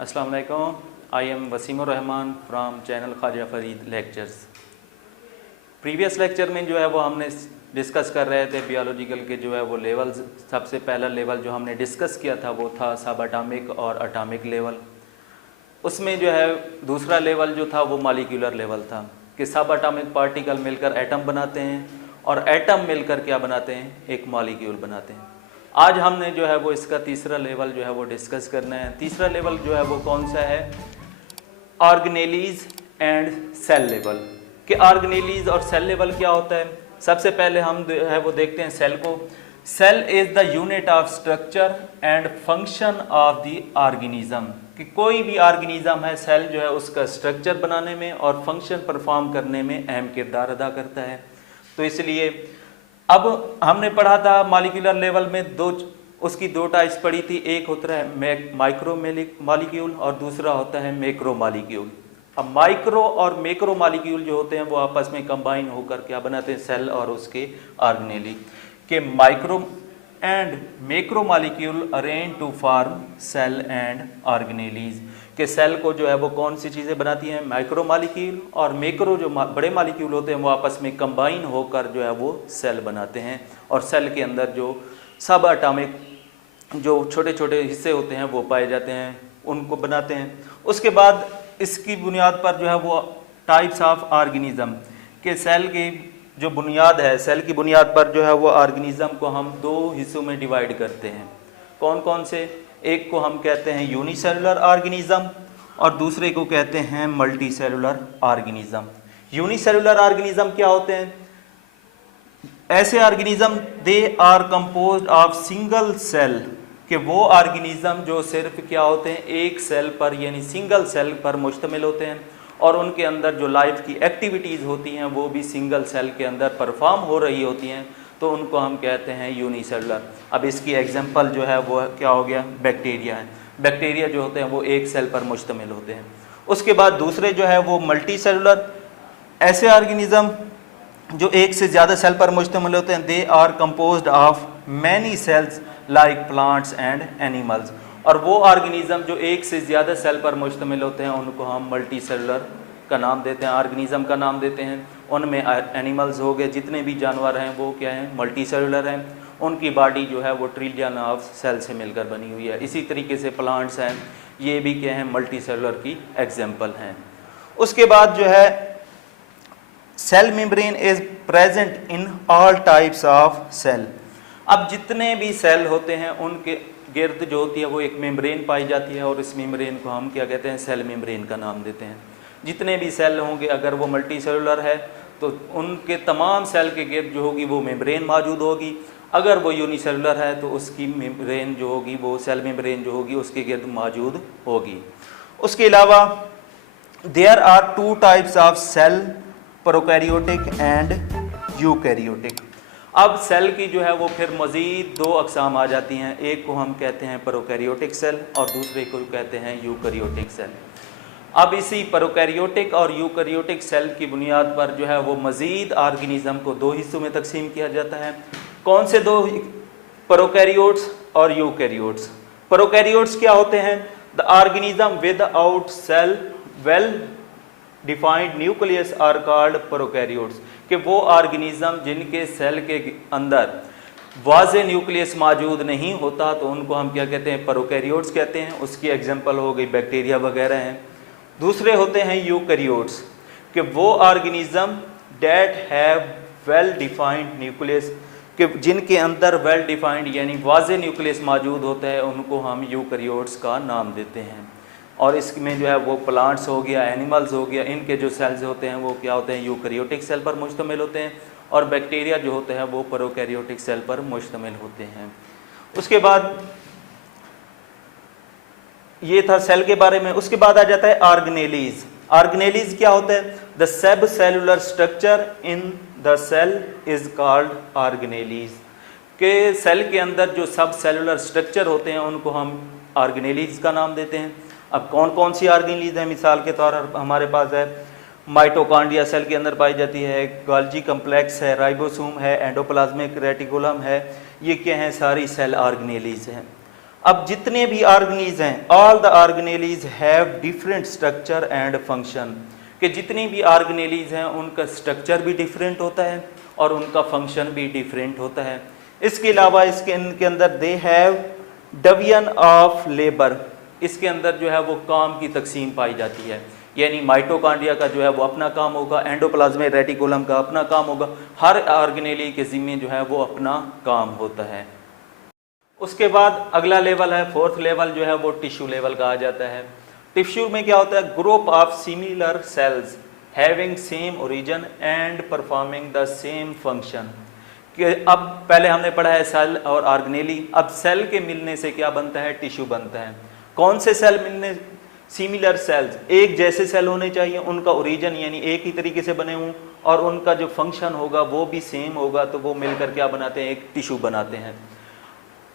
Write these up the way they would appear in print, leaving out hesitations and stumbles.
अस्सलाम वालेकुम। I am Wasimur Rahman from channel Khwaja Farid lectures. Previous lecture में जो है वो हमने डिस्कस कर रहे थे बियोलॉजिकल के जो है वो लेवल्स। सबसे पहला लेवल जो हमने डिस्कस किया था वो था सब एटॉमिक और एटॉमिक लेवल। उसमें जो है दूसरा लेवल जो था वो मॉलिक्यूलर लेवल था कि सब एटॉमिक पार्टिकल मिलकर एटम बनाते हैं और एटम मिलकर क्या बनाते हैं, एक मॉलिक्यूल बनाते हैं। आज हमने जो है वो इसका तीसरा लेवल जो है वो डिस्कस करना है। तीसरा लेवल जो है वो कौन सा है, ऑर्गेनेलीज एंड सेल लेवल। कि ऑर्गेनेलीज और सेल लेवल क्या होता है। सबसे पहले हम जो है वो देखते हैं सेल को। Cell is the unit of structure and function of the organism. कि कोई भी ऑर्गेनिज्म है, सेल जो है उसका स्ट्रक्चर बनाने में और फंक्शन परफॉर्म करने में अहम किरदार अदा करता है। तो इसलिए अब हमने पढ़ा था मॉलिक्यूलर लेवल में उसकी दो टाइप्स पढ़ी थी। एक होता है माइक्रो मॉलिक्यूल और दूसरा होता है मैक्रो मॉलिक्यूल। अब माइक्रो और मैक्रो मॉलिक्यूल जो होते हैं वो आपस में कंबाइन होकर क्या बनाते हैं, सेल और उसके ऑर्गेनेली। के micro and macro molecule arrange to form cell and organelles. के सेल को जो है वो कौन सी चीज़ें बनाती हैं, माइक्रो मॉलिक्यूल, और मैक्रो जो बड़े मॉलिक्यूल होते हैं वो आपस में कंबाइन होकर जो है वो सेल बनाते हैं। और सेल के अंदर जो सब एटॉमिक जो छोटे छोटे हिस्से होते हैं वो पाए जाते हैं, उनको बनाते हैं। उसके बाद इसकी बुनियाद पर जो है वो टाइप्स ऑफ ऑर्गेनिज्म के सेल की जो बुनियाद है, सेल की बुनियाद पर जो है वो ऑर्गेनिज्म को हम दो हिस्सों में डिवाइड करते हैं। कौन कौन से, एक को हम कहते हैं यूनिसेलुलर ऑर्गेनिज्म और दूसरे को कहते हैं multi cellular organism. Unicellular organism क्या होते हैं, ऐसे organism they are composed of single cell. कि वो ऑर्गेनिज्म जो सिर्फ क्या होते हैं, एक सेल पर यानी सिंगल सेल पर मुश्तमिल होते हैं और उनके अंदर जो लाइफ की एक्टिविटीज़ होती हैं वो भी सिंगल सेल के अंदर परफॉर्म हो रही होती हैं, तो उनको हम कहते हैं यूनिसेलुलर। अब इसकी एग्जांपल जो है वो क्या हो गया, बैक्टीरिया है। बैक्टीरिया जो होते हैं वो एक सेल पर मुश्तमिल होते हैं। उसके बाद दूसरे जो है वो मल्टी सेलुलर, ऐसे ऑर्गेनिज्म जो एक से ज़्यादा सेल पर मुश्तमिल होते हैं। They are composed of many cells like plants and animals. और वो ऑर्गेनिज्म जो एक से ज़्यादा सेल पर मुश्तमिल होते हैं उनको हम मल्टी सेलुलर का नाम देते हैं, ऑर्गेनिज्म का नाम देते हैं। उनमें एनिमल्स हो गए, जितने भी जानवर हैं वो क्या हैं, मल्टी सेलुलर हैं। उनकी बॉडी जो है वो ट्रिलियन ऑफ सेल से मिलकर बनी हुई है। इसी तरीके से प्लांट्स हैं, ये भी क्या हैं, मल्टी सेलुलर की एग्जाम्पल हैं। उसके बाद जो है cell membrane is present in all types of cell. अब जितने भी सेल होते हैं उनके गिर्द जो होती है वो एक मेम्ब्रेन पाई जाती है और इस मेम्ब्रेन को हम क्या कहते हैं, सेल मेम्ब्रेन का नाम देते हैं। जितने भी सेल होंगे, अगर वो मल्टी सेलुलर है तो उनके तमाम सेल के गिर्द जो होगी वो मेम्ब्रेन मौजूद होगी। अगर वो यूनिसेलुलर है तो उसकी मेम्ब्रेन जो होगी वो सेल मेम्ब्रेन जो होगी उसके गिर्द मौजूद होगी। उसके अलावा there are two types of cell, prokaryotic and eukaryotic. अब सेल की जो है वो फिर मज़ीद दो अक़साम आ जाती हैं। एक को हम कहते हैं प्रोकैरियोटिक सेल और दूसरे को कहते हैं यूकैरियोटिक सेल। अब इसी प्रोकैरियोटिक और यूकैरियोटिक सेल की बुनियाद पर जो है वो मज़ीद ऑर्गेनिज्म को दो हिस्सों में तकसीम किया जाता है। कौन से दो, प्रोकैरियोट्स और यूकैरियोट्स। प्रोकैरियोट्स क्या होते हैं, the organism without cell well defined nucleus are called prokaryotes. कि वो ऑर्गेनिज्म जिनके सेल के अंदर वाज़े न्यूक्लियस मौजूद नहीं होता तो उनको हम क्या कहते हैं, प्रोकैरियोट्स कहते हैं। उसकी एग्जांपल हो गई बैक्टीरिया वगैरह हैं। दूसरे होते हैं यूकैरियोट्स, कि वो organism that have well defined nucleus, कि जिनके अंदर वेल डिफाइंड यानी वाज़े न्यूक्लियस मौजूद होता है, उनको हम यूकैरियोट्स का नाम देते हैं। और इसमें जो है वो प्लांट्स हो गया, एनिमल्स हो गया, इनके जो सेल्स होते हैं वो क्या होते हैं, यूकैरियोटिक सेल पर मुश्तमिल होते हैं। और बैक्टीरिया जो होते हैं वो प्रोकैरियोटिक सेल पर मुश्तमिल होते हैं। उसके बाद ये था सेल के बारे में। उसके बाद आ जाता है ऑर्गेनेलीज। ऑर्गेनेलीज क्या होता है, the sub cellular structure in the cell is called organelles. के सेल के अंदर जो सब सेलुलर स्ट्रक्चर होते हैं उनको हम ऑर्गेनेलीज का नाम देते हैं। अब कौन कौन सी ऑर्गेनेलीज है, मिसाल के तौर पर हमारे पास है माइटोकॉन्ड्रिया सेल के अंदर पाई जाती है, गोल्जी कम्प्लेक्स है, राइबोसोम है, एंडोप्लाज्मिक रेटिकुलम है। ये क्या हैं, सारी सेल ऑर्गेनेलीज हैं। अब जितने भी ऑर्गेनीज हैं, all the organelles have different structure and function, कि जितनी भी ऑर्गेनेलीज हैं उनका स्ट्रक्चर भी डिफरेंट होता है और उनका फंक्शन भी डिफरेंट होता है। इसके अलावा इनके अंदर they have division of labour, इसके अंदर जो है वो काम की तकसीम पाई जाती है, यानी माइटोकॉन्ड्रिया का जो है वो अपना काम होगा, एंडोप्लाज्मिक रेटिकुलम का अपना काम होगा, हर ऑर्गेनेली के ज़िम्मे जो है वो अपना काम होता है। उसके बाद अगला लेवल है, फोर्थ लेवल जो है वो टिश्यू लेवल कहा जाता है। टिश्यू में क्या होता है, group of similar sales having same origin and performing the same function, कि अब पहले हमने पढ़ा है सेल और ऑर्गेनेली, अब सेल के मिलने से क्या बनता है, टिश्यू बनता है। कौन से सेल मिलने, सिमिलर सेल्स, एक जैसे सेल होने चाहिए, उनका ओरिजिन यानी एक ही तरीके से बने हों और उनका जो फंक्शन होगा वो भी सेम होगा, तो वो मिलकर क्या बनाते हैं, एक टिश्यू बनाते हैं।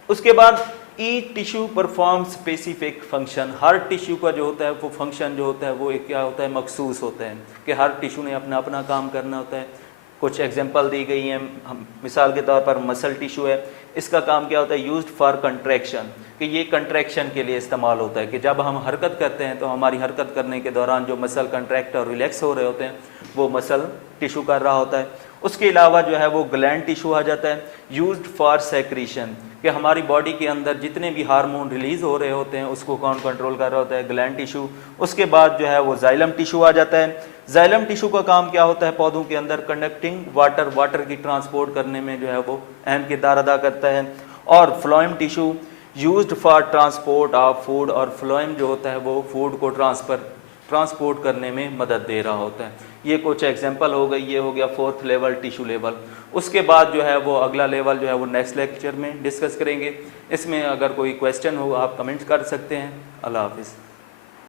उसके बाद each tissue perform specific function, हर टिश्यू का जो होता है वो फंक्शन जो होता है वो एक क्या होता है, मखसूस होता है, कि हर टिश्यू ने अपना अपना काम करना होता है। कुछ एग्जांपल दी गई हैं, हम मिसाल के तौर पर मसल टिश्यू है, इसका काम क्या होता है, यूज्ड फॉर कंट्रैक्शन, कि ये कंट्रैक्शन के लिए इस्तेमाल होता है, कि जब हम हरकत करते हैं तो हमारी हरकत करने के दौरान जो मसल कंट्रैक्ट और रिलैक्स हो रहे होते हैं वो मसल टिश्यू कर रहा होता है। उसके अलावा जो है वो ग्लैंड टिश्यू आ जाता है, यूज्ड फॉर सेक्रीशन, कि हमारी बॉडी के अंदर जितने भी हार्मोन रिलीज हो रहे होते हैं उसको कौन कंट्रोल कर रहा होता है, ग्लैंड टिश्यू। उसके बाद जो है वो जाइलम टिश्यू आ जाता है। जाइलम टिश्यू का काम क्या होता है, पौधों के अंदर कंडक्टिंग वाटर की ट्रांसपोर्ट करने में जो है वो अहम किरदार अदा करता है। और phloem tissue used for transport of food, और फ्लोएम जो होता है वो फूड को ट्रांसपोर्ट करने में मदद दे रहा होता है। ये कुछ एग्जांपल हो गई, ये हो गया फोर्थ लेवल टिश्यू लेवल। उसके बाद जो है वो अगला लेवल जो है वो नेक्स्ट लेक्चर में डिस्कस करेंगे। इसमें अगर कोई क्वेश्चन हो आप कमेंट कर सकते हैं। अल्लाह हाफिज़।